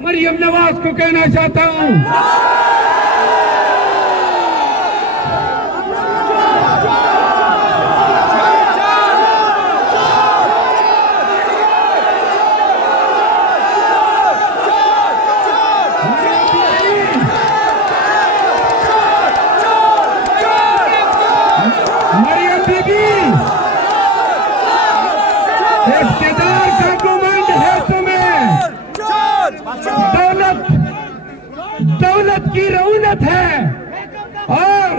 मरियम नवाज को कहना चाहता हूँ, मरियम बीबी, इख्तिदार का घमंड है तुम्हें, दौलत की रऊनत है और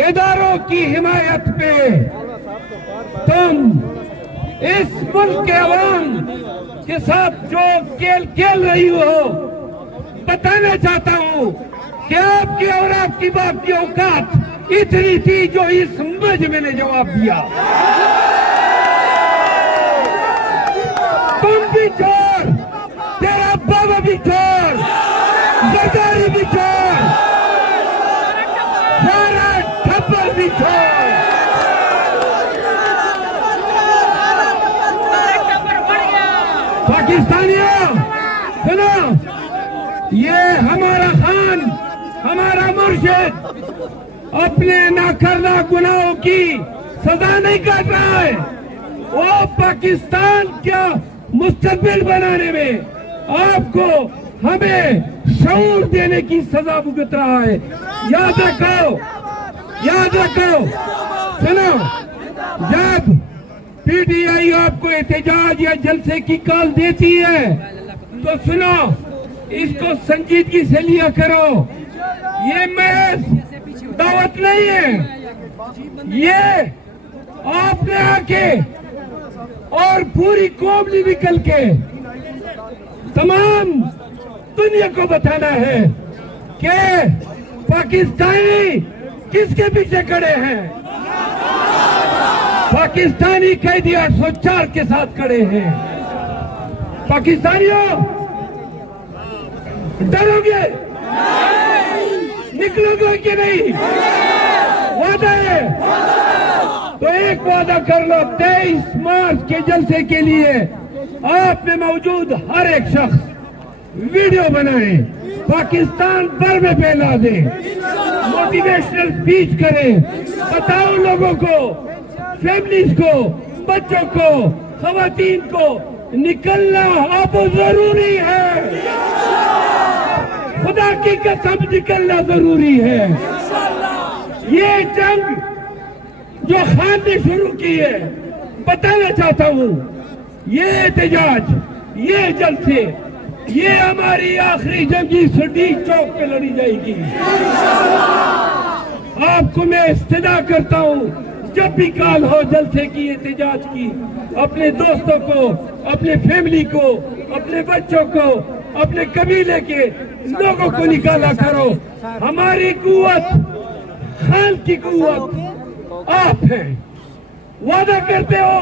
इदारों की हिमायत पे तुम इस मुल्क के अवाम के साथ जो खेल रही हो। बताना चाहता हूँ कि आपकी और आपकी बाप की औकात इतनी थी जो इस मजमे ने जवाब दिया। तुम भी चोर, तेरा बाबा भी चोर, जरदारी भी चोर, सारा ठप्पर भी चोर। पाकिस्तानियों सुनो, ये हमारा खान, हमारा मुर्शिद अपने नाकर्दा गुनाहों की सजा नहीं काट रहा है, वो पाकिस्तान का मुस्तकबिल बनाने में आपको हमें शऊर देने की सजा भुगत रहा है। याद रखो, याद रखो। सुनो, जब पीटीआई आपको एहतजाज या जलसे की कॉल देती है तो सुनो, इसको संजीदगी से लिया करो। ये महज दावत नहीं है, ये आपने आके और पूरी कौम ने निकल के तमाम दुनिया को बताना है कि पाकिस्तानी किसके पीछे खड़े हैं। पाकिस्तानी कैदी 804 के साथ खड़े हैं। पाकिस्तानियों डरोगे? निकलोगे कि नहीं? वादा है तो एक वादा कर लो, 23 मार्च के जलसे के लिए आप में मौजूद हर एक शख्स वीडियो बनाए, पाकिस्तान भर में फैला दे, मोटिवेशनल स्पीच करे, बताओ लोगों को, फैमिलीज को, बच्चों को, खवातीन को निकलना अब जरूरी है। खुदा की कसम निकलना जरूरी है। ये जंग जो खान ने शुरू की है, बताना चाहता हूँ, ये एहतजाज, ये जलसे, ये हमारी आखिरी जंगी सटीक चौक पे लड़ी जाएगी। आपको मैं इस्तदा करता हूँ, जब भी कॉल हो जलसे की, एहतजाज की, अपने दोस्तों को, अपने फैमिली को, अपने बच्चों को, अपने कबीले के लोगों को निकाला करो। हमारी कुव्वत, खान की कुव्वत आप हैं। वादा करते हो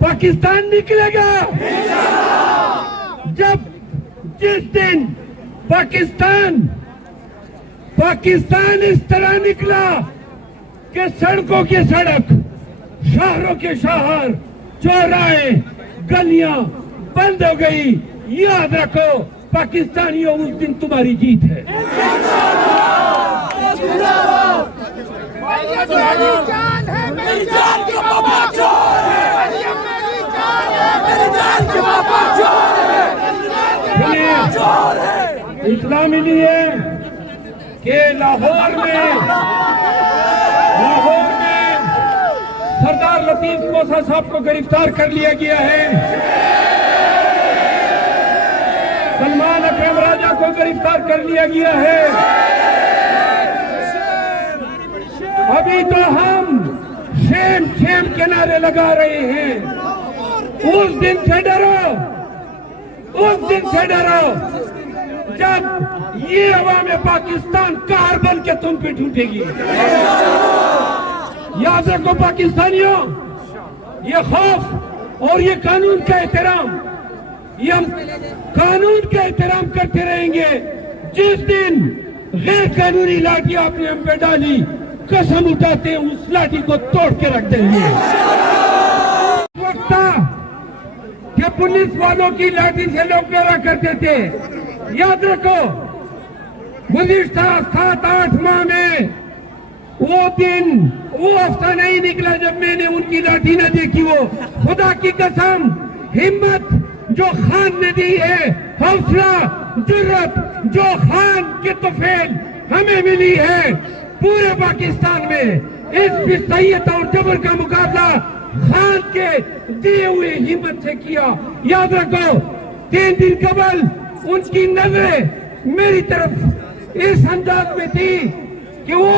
पाकिस्तान निकलेगा? जब जिस दिन पाकिस्तान इस तरह निकला कि सड़कों के सड़क, शहरों के शहर, चौराहे, गलियां बंद हो गई, याद रखो पाकिस्तानियों, उस दिन तुम्हारी जीत है। इतना मिली है कि लाहौर में सरदार लतीफ कोसा साहब को गिरफ्तार कर लिया गया है। सलमान अकरम राजा को गिरफ्तार कर लिया गया है। अभी तो हम शेम शेम के नारे लगा रहे हैं। उस दिन से डरो, उस दिन से डरो जब ये अवाम पाकिस्तान कार बन के तुम पे टूटेगी। याद रखो पाकिस्तानियों, ये खौफ और ये कानून का एहतराम, ये हम कानून का एहतराम करते रहेंगे। जिस दिन गैर कानूनी लाठी आपने हम पे डाली, कसम उठाते हैं उस लाठी को तोड़ के रख देंगे। वक्त था कि पुलिस वालों की लाठी से लोग डरा करते थे। याद रखो, गुज़िश्ता 7-8 माह में वो दिन, वो हफ्ता नहीं निकला जब मैंने उनकी लाठी न देखी। वो खुदा की कसम, हिम्मत जो खान ने दी है, हौसला, जुर्रत जो खान के तुफैल हमें मिली है पूरे पाकिस्तान में, इस फिस्तायत और जबर का मुकाबला खान के दिए हुए हिम्मत से किया। याद रखो, 3 दिन कबल उनकी नजरें मेरी तरफ इस अंदाज में थी कि वो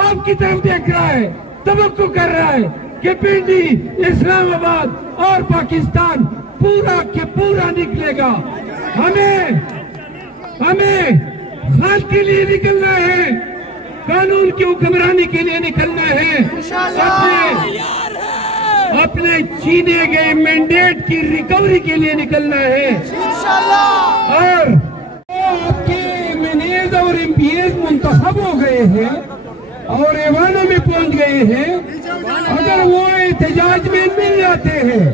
आपकी तरफ देख रहा है, तवक्को कर रहा है कि पिंडी, इस्लामाबाद और पाकिस्तान पूरा के पूरा निकलेगा। हमें खान के लिए निकलना है, कानून की हुक्मरानी के लिए निकलना है, अपने छीने गए मैंडेट की रिकवरी के लिए निकलना है। और आपके एमएनएज और एमपीएज मुंतखब हो गए हैं और ऐवानों में पहुंच गए हैं। अगर वो एहतजाज में मिल जाते हैं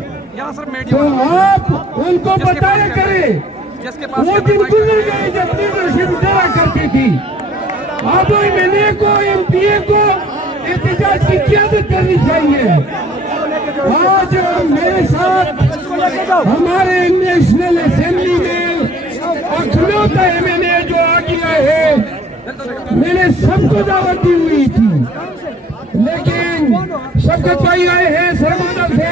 तो आप उनको बताया करें। वो दिन गुजर गए जब लीडरशिप डरा करती थी। अब एमएनए को, एमपीए को एहतजाज की क़यादत करनी चाहिए। आज मेरे साथ हमारे नेशनल असेंबली में अखिलौता एमएनए जो आ गया है, मैंने सबको दावत दी हुई थी, लेकिन शफकत भाई आए हैं सरमादा से,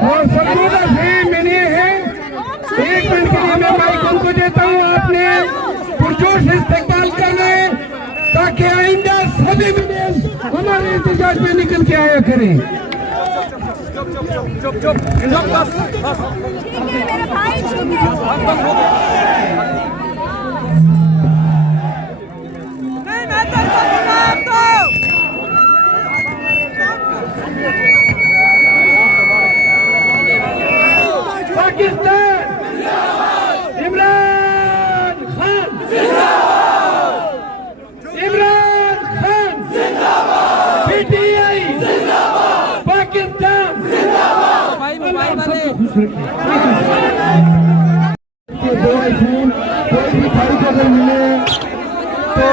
और सरमादा से मैंने है। 1 मिनट के लिए मैं माइक उनको देता हूँ। आपने पुरजोश इस्तेमाल करना है ताकि आइंदा सभी विदेश हमारे इंतजाज में निकल के आया करें। पाकिस्तान, इमरान खान, इमरान खान, पीटीआई, पाकिस्तान, कोई भी फाइट अगर मिले तो